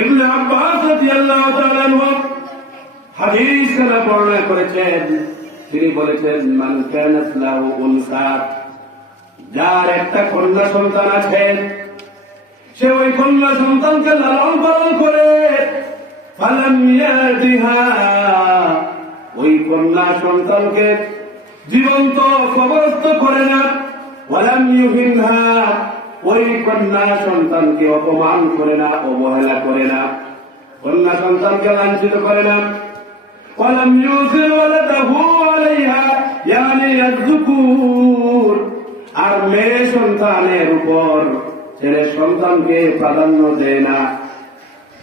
ইবনে আব্বাস রাদিয়াল্লাহু তাআলা হাদিস খানা বর্ণনা করেছেন। তিনি বলেছেন, মান কানাত লাহু উনসা যার একটা কন্যা সন্তান আছে, সে ওই কন্যা সন্তানকে লালন পালন করে। ওই কন্যা সন্তানকে জীবন্ত কবরস্থ করে না। ওই কন্যা সন্তানকে অপমান করে না, অবহেলা করে না, কন্যা সন্তানকে লাঞ্ছিত করে না। কলম ইউসির ওয়ালাদাহু আলাইহা, ইয়ানি আয-যুকুর আর মেয়ে সন্তানের উপর ছেলে সন্তানকে প্রাধান্য দেয় না।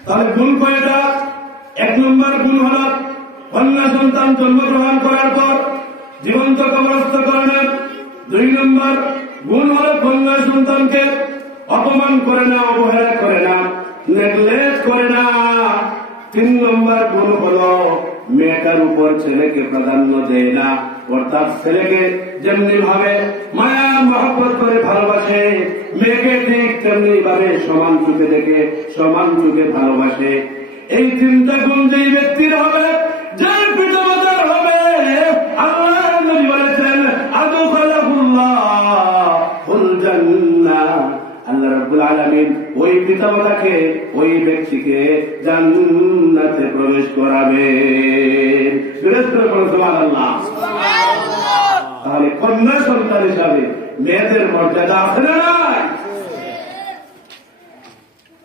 তাহলে গুণ কয়টা এক নম্বর গুণ হল কন্যা সন্তান জন্মগ্রহণ করার পর জীবন্ত কবরস্থ করবেন দুই নম্বর গুণ হল কন্যা সন্তানকে অপমান করে না, অবহেলা করে না, নেগলেক্ট করে না। তিন নম্বর গুণ হল মেয়েটার উপর ছেলেকে প্রাধান্য দেয় না। অর্থাৎ ছেলেকে যেমনি ভাবে মায়া মহব্বত করে ভালোবাসে, মেয়েকে ঠিক তেমনি ভাবে সমান চোখে দেখে, সমান চোখে ভালোবাসে। এই চিন্তা গুণ যেই ব্যক্তির হবে আলামিন ওই পিতামাতাকে ওই ব্যক্তিকে জান্নাতে প্রবেশ করাবে বিশেষ করে বলো সুবহানাল্লাহ তাহলে কন্যা সন্তান হিসাবে মেয়েদের মর্যাদা আছে না নাই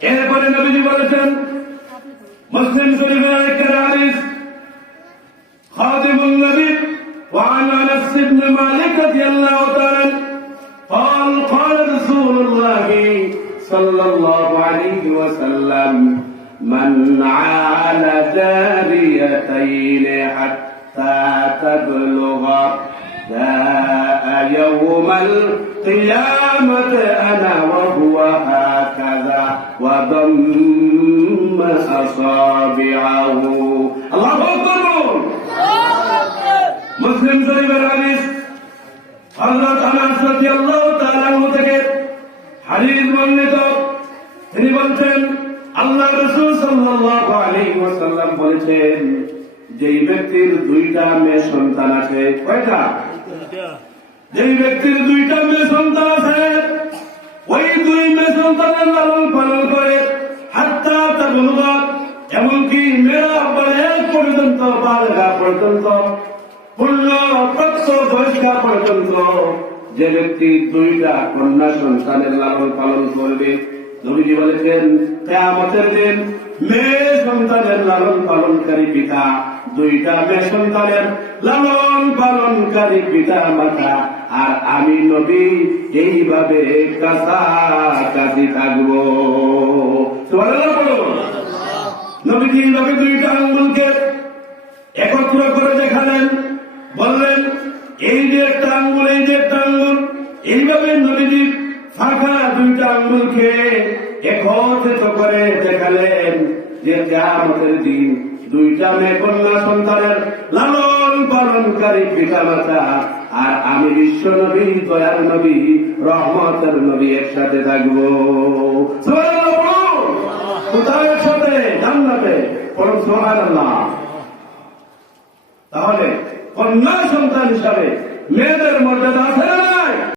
এরপরে নবীজি বলেছেন মুসলিম শরীফের একটা হাদিস خادم النبي وعن انس بن مالك رضي الله تعالى عنه قال قال رسول الله صلى الله عليه وسلم. من عال جاريتين حتى تبلغ جاء يوم القيامة أنا وهو هكذا وضم أصابعه. الله أكبر! مسلم زي الحديث حضرت أنس رضي الله হাদিস বর্ণিত। তিনি বলছেন, আল্লাহ রাসূল সাল্লাল্লাহু আলাইহি ওয়াসাল্লাম বলেছেন, যেই ব্যক্তির দুইটা মেয়ে সন্তান আছে, কয়টা? যেই ব্যক্তির দুইটা মেয়ে সন্তান আছে, ওই দুই মেয়ে সন্তানের লালন পালন করে, হাত্তা এমনকি মেয়েরা বয়স পর্যন্ত বালগা পর্যন্ত পূর্ণ বয়স্কা পর্যন্ত যে ব্যক্তি দুইটা কন্যা সন্তানের লালন পালন করবে, নবীজি বলেছেন, কেয়ামতের দিন মেয়ে সন্তানের লালন পালনকারী পিতা, দুইটা মেয়ে সন্তানের লালন পালনকারী পিতা মাতা, আর আমি নবী এইভাবে কাছাকাছি থাকব। নবীজি এইভাবে দুইটা আঙ্গুলকে এইভাবে নবীজি ফাঁকা দুইটা আঙ্গুলকে একত্রিত করে দেখালেন যে কেয়ামতের দিন দুইটা মেয়ে কন্যা সন্তানের লালন পালনকারী পিতা মাতা আর আমি বিশ্ব নবী, দয়াল নবী, রহমতের নবী একসাথে থাকব। কোথায় একসাথে জান্নাতে। তাহলে কন্যা সন্তান হিসাবে মেয়েদের মর্যাদা আছে না